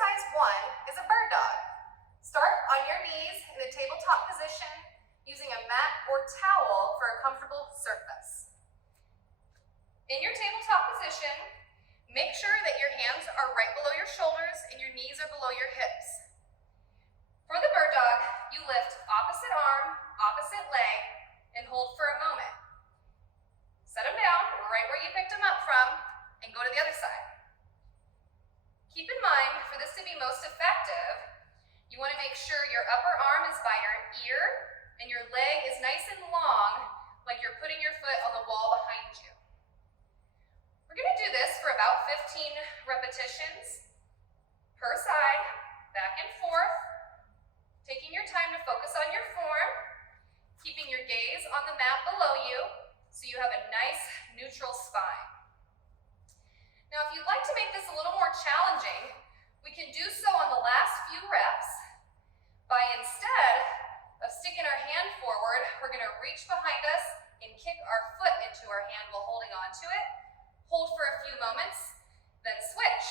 Exercise 1 is a bird dog. Start on your knees in a tabletop position using a mat or towel for a comfortable surface. In your tabletop position, make sure that your hands are right below your shoulders and your knees are below your hips. For the bird dog, you lift opposite arm, opposite leg, and hold for a moment. Set them down right where you picked them up from and go to the other side. Keep in mind, for this to be most effective, you want to make sure your upper arm is by your ear and your leg is nice and long, like you're putting your foot on the wall behind you. We're going to do this for about 15 repetitions per side, back and forth, taking your time to focus on your form, keeping your gaze on the mat below you so you have a nice neutral spine. Now, if you'd like to make this a little more challenging, we can do so on the last few reps by, instead of sticking our hand forward, we're going to reach behind us and kick our foot into our hand while holding on to it. Hold for a few moments, then switch.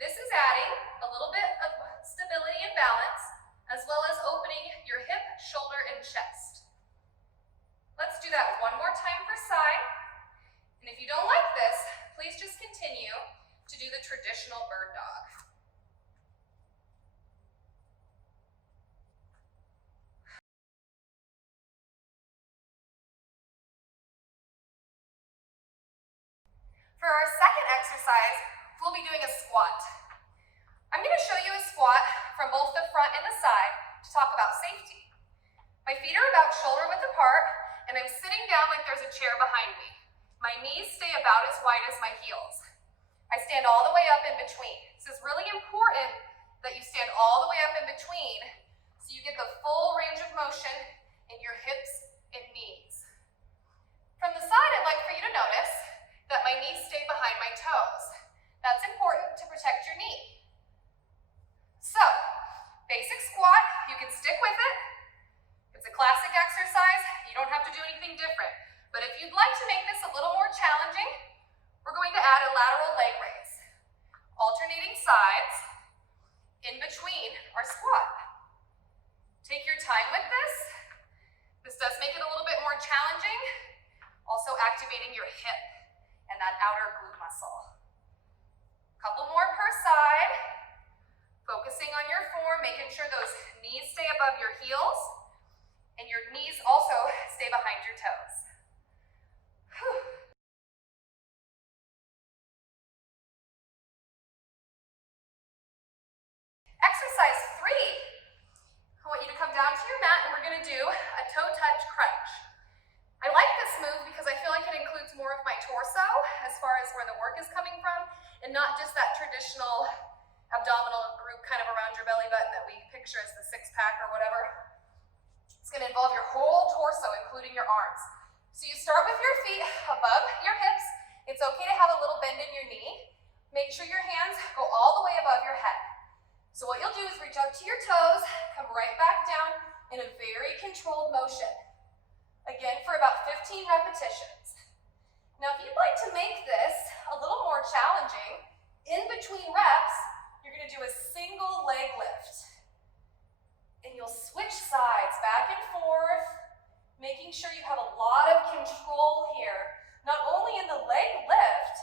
This is adding a little bit of stability and balance, as well as opening your hip, shoulder, and chest. Let's do that one more time per side. And if you don't like this, please just continue to do the traditional bird dog. For our second exercise, we'll be doing a squat. I'm going to show you a squat from both the front and the side to talk about safety. My feet are about shoulder width apart, and I'm sitting down like there's a chair behind me. My knees stay about as wide as my heels. I stand all the way up in between. This is really important that you stand all the way up in between so you get the full range of motion in your hips and knees. From the side, I'd like for you to notice that my knees stay behind my toes. That's important to protect your knee. So, basic squat, you can stick with it. It's a classic exercise. You don't have to do anything different. But if you'd like to make this a little more challenging, we're going to add a lateral leg raise. Alternating sides in between our squat. Take your time with this. This does make it a little bit more challenging. Also activating your hip and that outer glute muscle. Couple more per side. Focusing on your form, making sure those knees stay above your heels and your knees also stay behind your toes. Whew. Exercise 3. I want you to come down to your mat and we're going to do a toe touch crunch. I like this move because I feel like it includes more of my torso as far as where the work is coming from and not just that traditional abdominal group kind of around your belly button that we picture as the six-pack or whatever. It's going to involve your whole torso, including your arms. So you start with your feet above your hips. It's okay to have a little bend in your knee. Make sure your hands go all the way above your head. So what you'll do is reach up to your toes, come right back down in a very controlled motion. Again, for about 15 repetitions. Now, if you'd like to make this a little more challenging, in between reps, you're going to do a single leg lift. And you'll switch sides back and forth, making sure you have a lot of control here, not only in the leg lift,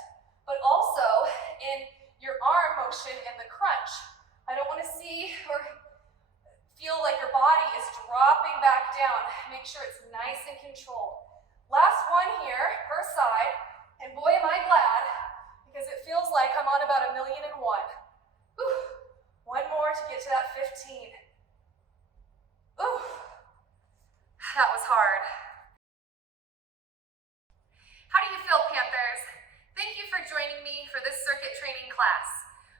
but also in your arm motion and the crunch. I don't want to see or feel like your body is dropping back down. Make sure it's nice and controlled. Last one here, per side, and boy am I glad, because it feels like I'm on about 1,000,001. Whew. One more to get to that 15. Ooh, that was hard. How do you feel, Panthers? Thank you for joining me for this circuit training class.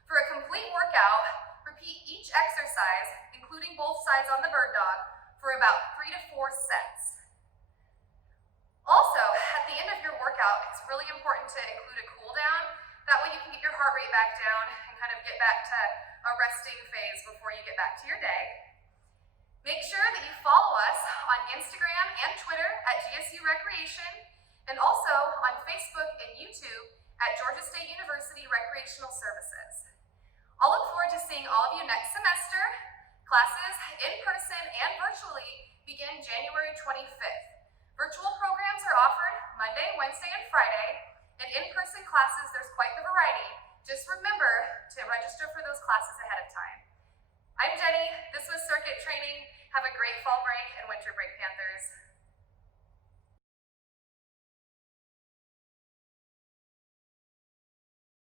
For a complete workout, repeat each exercise, including both sides on the bird dog, for about 3 to 4 sets. Also, at the end of your workout, it's really important to include a cool down. That way you can get your heart rate back down and kind of get back to a resting phase before you get back to your day. Make sure that you follow us on Instagram and Twitter at GSU Recreation, and also on Facebook and YouTube at Georgia State University Recreational Services. I'll look forward to seeing all of you next semester. Classes in person and virtually begin January 25th. Virtual programs are offered Monday, Wednesday, and Friday, and in-person classes, there's quite the variety. Just remember to register for those classes ahead of time. I'm Jenny, this was Circuit Training. Have a great fall break and winter break, Panthers.